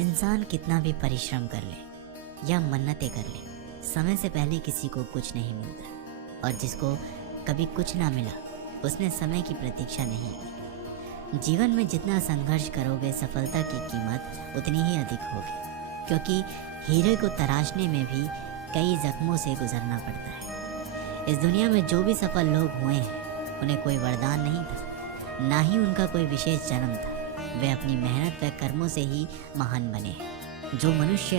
इंसान कितना भी परिश्रम कर ले या मन्नतें कर ले, समय से पहले किसी को कुछ नहीं मिलता। और जिसको कभी कुछ ना मिला उसने समय की प्रतीक्षा नहीं की। जीवन में जितना संघर्ष करोगे सफलता की कीमत उतनी ही अधिक होगी, क्योंकि हीरे को तराशने में भी कई जख्मों से गुजरना पड़ता है। इस दुनिया में जो भी सफल लोग हुए हैं उन्हें कोई वरदान नहीं था, ना ही उनका कोई विशेष जन्म था। वे अपनी मेहनत व कर्मों से ही महान बने हैं। जो मनुष्य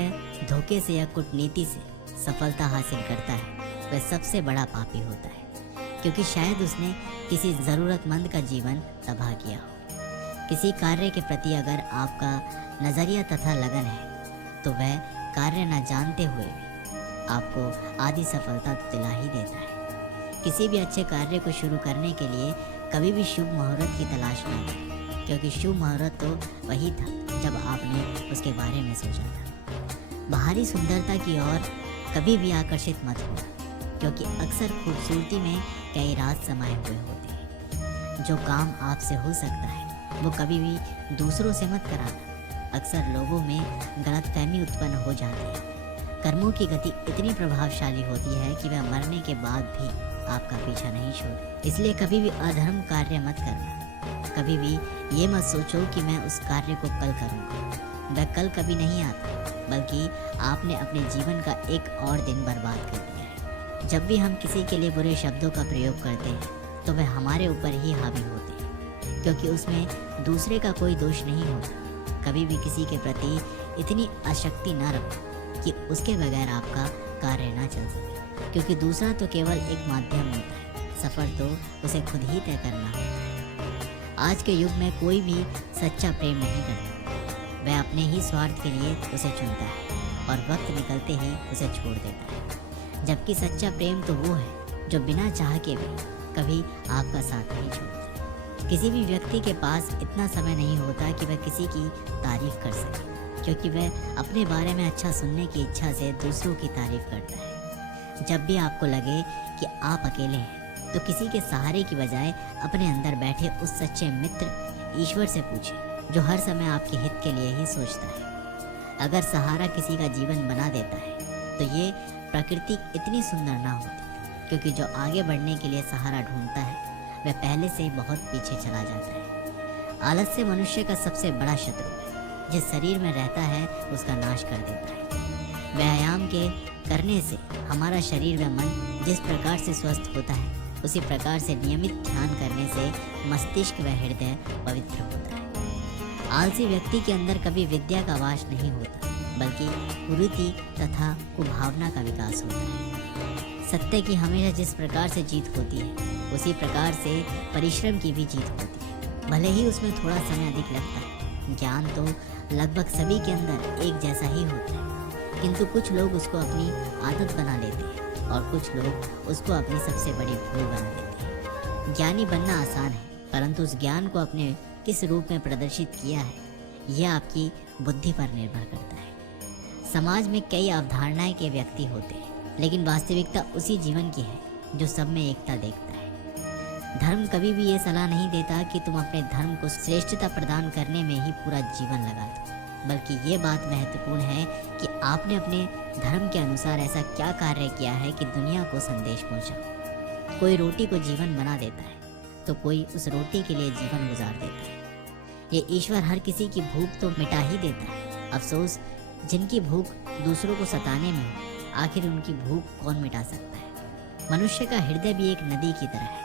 धोखे से या कूटनीति से सफलता हासिल करता है वह सबसे बड़ा पापी होता है, क्योंकि शायद उसने किसी ज़रूरतमंद का जीवन तबाह किया हो। किसी कार्य के प्रति अगर आपका नज़रिया तथा लगन है तो वह कार्य न जानते हुए भी आपको आधी सफलता दिला ही देता है। किसी भी अच्छे कार्य को शुरू करने के लिए कभी भी शुभ मुहूर्त की तलाश न करें, क्योंकि शुभ मुहूर्त तो वही था जब आपने उसके बारे में सोचा था। बाहरी सुंदरता की ओर कभी भी आकर्षित मत हो, क्योंकि अक्सर खूबसूरती में कई राज समाये हुए होते हैं। जो काम आपसे हो सकता है वो कभी भी दूसरों से मत कराना। अक्सर लोगों में गलतफहमी उत्पन्न हो जाती है। कर्मों की गति इतनी प्रभावशाली होती है कि वह मरने के बाद भी आपका पीछा नहीं छोड़ती। इसलिए कभी भी अधर्म कार्य मत करना। कभी भी ये मत सोचो कि मैं उस कार्य को कल करूँगा। वह कल कभी नहीं आता, बल्कि आपने अपने जीवन का एक और दिन बर्बाद कर दिया है। जब भी हम किसी के लिए बुरे शब्दों का प्रयोग करते हैं तो वह हमारे ऊपर ही हावी होते हैं, क्योंकि उसमें दूसरे का कोई दोष नहीं होता। कभी भी किसी के प्रति इतनी आसक्ति न रखो कि उसके बगैर आपका कार्य ना चल सके, क्योंकि दूसरा तो केवल एक माध्यम होता है, सफ़र तो उसे खुद ही तय करना होता है। आज के युग में कोई भी सच्चा प्रेम नहीं करता। वह अपने ही स्वार्थ के लिए उसे चुनता है और वक्त निकलते ही उसे छोड़ देता है। जबकि सच्चा प्रेम तो वो है जो बिना चाह के भी कभी आपका साथ नहीं छोड़ता। किसी भी व्यक्ति के पास इतना समय नहीं होता कि वह किसी की तारीफ कर सके, क्योंकि वह अपने बारे में अच्छा सुनने की इच्छा से दूसरों की तारीफ करता है। जब भी आपको लगे कि आप अकेले हैं तो किसी के सहारे की बजाय अपने अंदर बैठे उस सच्चे मित्र ईश्वर से पूछें, जो हर समय आपके हित के लिए ही सोचता है। अगर सहारा किसी का जीवन बना देता है तो ये प्रकृति इतनी सुंदर ना होती, क्योंकि जो आगे बढ़ने के लिए सहारा ढूंढता है वह पहले से ही बहुत पीछे चला जाता है। आलस्य मनुष्य का सबसे बड़ा शत्रु है। जिस शरीर में रहता है उसका नाश कर देता है। व्यायाम के करने से हमारा शरीर व मन जिस प्रकार से स्वस्थ होता है, उसी प्रकार से नियमित ध्यान करने से मस्तिष्क व हृदय पवित्र होता है। आलसी व्यक्ति के अंदर कभी विद्या का वास नहीं होता, बल्कि कुरीति तथा कुभावना का विकास होता है। सत्य की हमेशा जिस प्रकार से जीत होती है उसी प्रकार से परिश्रम की भी जीत होती है, भले ही उसमें थोड़ा समय अधिक लगता है। ज्ञान तो लगभग सभी के अंदर एक जैसा ही होता है, किंतु कुछ लोग उसको अपनी आदत बना लेते हैं और कुछ लोग उसको अपनी सबसे बड़ी भूल बना देते हैं। ज्ञानी बनना आसान है, परंतु उस ज्ञान को अपने किस रूप में प्रदर्शित किया है यह आपकी बुद्धि पर निर्भर करता है। समाज में कई अवधारणाएं के व्यक्ति होते हैं, लेकिन वास्तविकता उसी जीवन की है जो सब में एकता देखता है। धर्म कभी भी ये सलाह नहीं देता कि तुम अपने धर्म को श्रेष्ठता प्रदान करने में ही पूरा जीवन लगा दो, बल्कि ये बात महत्वपूर्ण है कि आपने अपने धर्म के अनुसार ऐसा क्या कार्य किया है कि दुनिया को संदेश पहुंचाओ। कोई रोटी को जीवन बना देता है तो कोई उस रोटी के लिए जीवन गुजार देता है। ये ईश्वर हर किसी की भूख तो मिटा ही देता है। अफसोस जिनकी भूख दूसरों को सताने में हो, आखिर उनकी भूख कौन मिटा सकता है। मनुष्य का हृदय भी एक नदी की तरह है,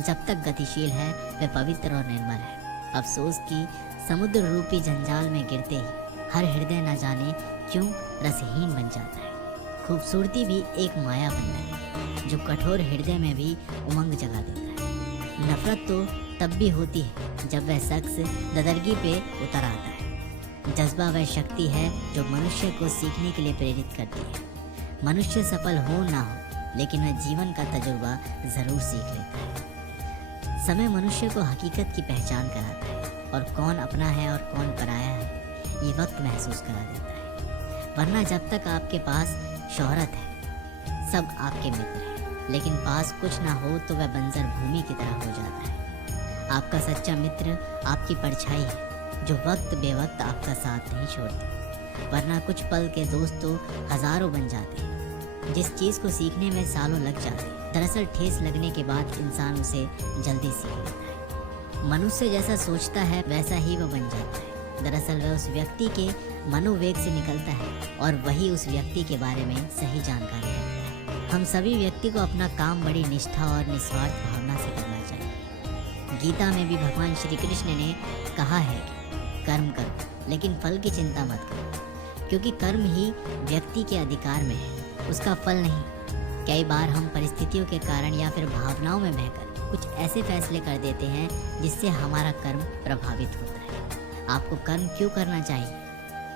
जब तक गतिशील है वह पवित्र और निर्मल है। अफसोस की समुद्र रूपी जंजाल में गिरते ही हर हृदय न जाने क्यों रसहीन बन जाता है। खूबसूरती भी एक माया बंधन है जो कठोर हृदय में भी उमंग जगा देता है। नफरत तो तब भी होती है जब वह शख्स ददरगी पे उतर आता है। जज्बा वह शक्ति है जो मनुष्य को सीखने के लिए प्रेरित करती है। मनुष्य सफल हो ना हो, लेकिन वह जीवन का तजुर्बा जरूर सीख लेता है। समय मनुष्य को हकीकत की पहचान कराता है, और कौन अपना है और कौन पराया है ये वक्त महसूस करा देता है। वरना जब तक आपके पास शोहरत है सब आपके मित्र हैं, लेकिन पास कुछ ना हो तो वह बंजर भूमि की तरह हो जाता है। आपका सच्चा मित्र आपकी परछाई है जो वक्त बेवक्त आपका साथ नहीं छोड़ती। वरना कुछ पल के दोस्त तो हजारों बन जाते हैं। जिस चीज़ को सीखने में सालों लग जाते हैं, दरअसल ठेस लगने के बाद इंसान उसे जल्दी सीख लेता है। मनुष्य जैसा सोचता है वैसा ही वह बन जाता है। दरअसल वह उस व्यक्ति के मनोवेग से निकलता है और वही उस व्यक्ति के बारे में सही जानकारी रखता है। हम सभी व्यक्ति को अपना काम बड़ी निष्ठा और निस्वार्थ भावना से करना चाहिए। गीता में भी भगवान श्री कृष्ण ने कहा है कि कर्म करो लेकिन फल की चिंता मत करो, क्योंकि कर्म ही व्यक्ति के अधिकार में है, उसका फल नहीं। कई बार हम परिस्थितियों के कारण या फिर भावनाओं में बहकर कुछ ऐसे फैसले कर देते हैं जिससे हमारा कर्म प्रभावित होता है। आपको कर्म क्यों करना चाहिए?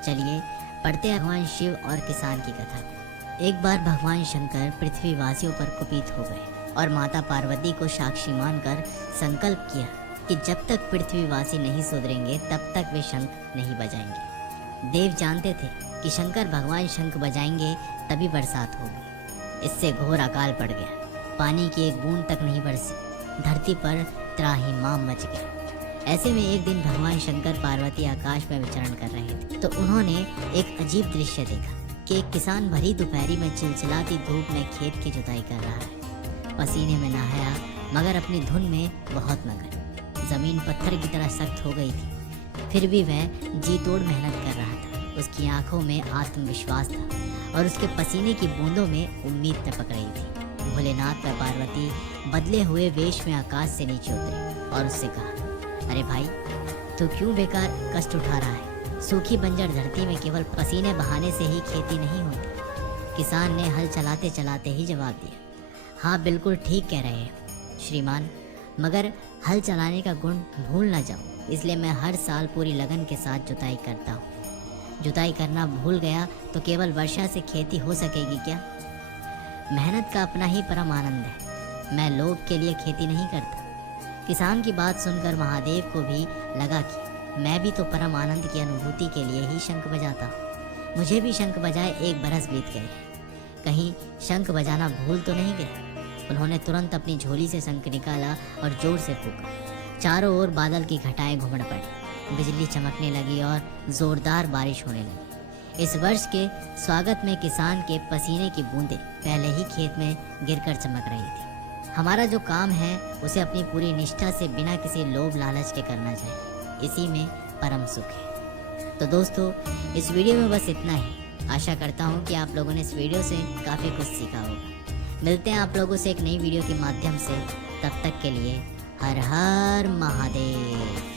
चलिए पढ़ते हैं भगवान शिव और किसान की कथा को। एक बार भगवान शंकर पृथ्वीवासियों पर कुपित हो गए और माता पार्वती को साक्षी मानकर संकल्प किया कि जब तक पृथ्वीवासी नहीं सुधरेंगे तब तक वे शंख नहीं बजाएंगे। देव जानते थे कि शंकर भगवान शंख बजाएंगे तभी बरसात होगी। इससे घोर अकाल पड़ गया। पानी की एक बूंद तक नहीं बरसी। धरती पर त्राहिमाम मच गया। ऐसे में एक दिन भगवान शंकर पार्वती आकाश में विचरण कर रहे थे तो उन्होंने एक अजीब दृश्य देखा कि एक किसान भरी दोपहरी में चिलचिलाती धूप में खेत की जुताई कर रहा है। पसीने में नहाया मगर अपनी धुन में बहुत मगन। जमीन पत्थर की तरह सख्त हो गई थी, फिर भी वह जी तोड़ मेहनत कर रहा था। उसकी आंखों में आत्मविश्वास था और उसके पसीने की बूंदों में उम्मीद टपक रही थी। भोलेनाथ व पार्वती बदले हुए वेश में आकाश से नीचे उतरे और उससे कहा, अरे भाई, तू क्यों बेकार कष्ट उठा रहा है? सूखी बंजर धरती में केवल पसीने बहाने से ही खेती नहीं होती। किसान ने हल चलाते चलाते ही जवाब दिया, हाँ बिल्कुल ठीक कह रहे हैं श्रीमान, मगर हल चलाने का गुण भूल ना जाऊं, इसलिए मैं हर साल पूरी लगन के साथ जुताई करता हूँ। जुताई करना भूल गया तो केवल वर्षा से खेती हो सकेगी क्या? मेहनत का अपना ही परम आनंद है। मैं लोभ के लिए खेती नहीं करता। किसान की बात सुनकर महादेव को भी लगा कि मैं भी तो परम आनंद की अनुभूति के लिए ही शंख बजाता हूँ। मुझे भी शंख बजाए 1 बरस बीत गए, कहीं शंख बजाना भूल तो नहीं गए। उन्होंने तुरंत अपनी झोली से शंख निकाला और जोर से फूंका। चारों ओर बादल की घटाएं घुमड़ पड़ी, बिजली चमकने लगी और जोरदार बारिश होने लगी। इस वर्ष के स्वागत में किसान के पसीने की बूंदें पहले ही खेत में गिरकर चमक रही थी। हमारा जो काम है उसे अपनी पूरी निष्ठा से बिना किसी लोभ लालच के करना चाहिए, इसी में परम सुख है। तो दोस्तों, इस वीडियो में बस इतना ही। आशा करता हूँ कि आप लोगों ने इस वीडियो से काफ़ी कुछ सीखा होगा। मिलते हैं आप लोगों से एक नई वीडियो के माध्यम से। तब तक के लिए हर हर महादेव।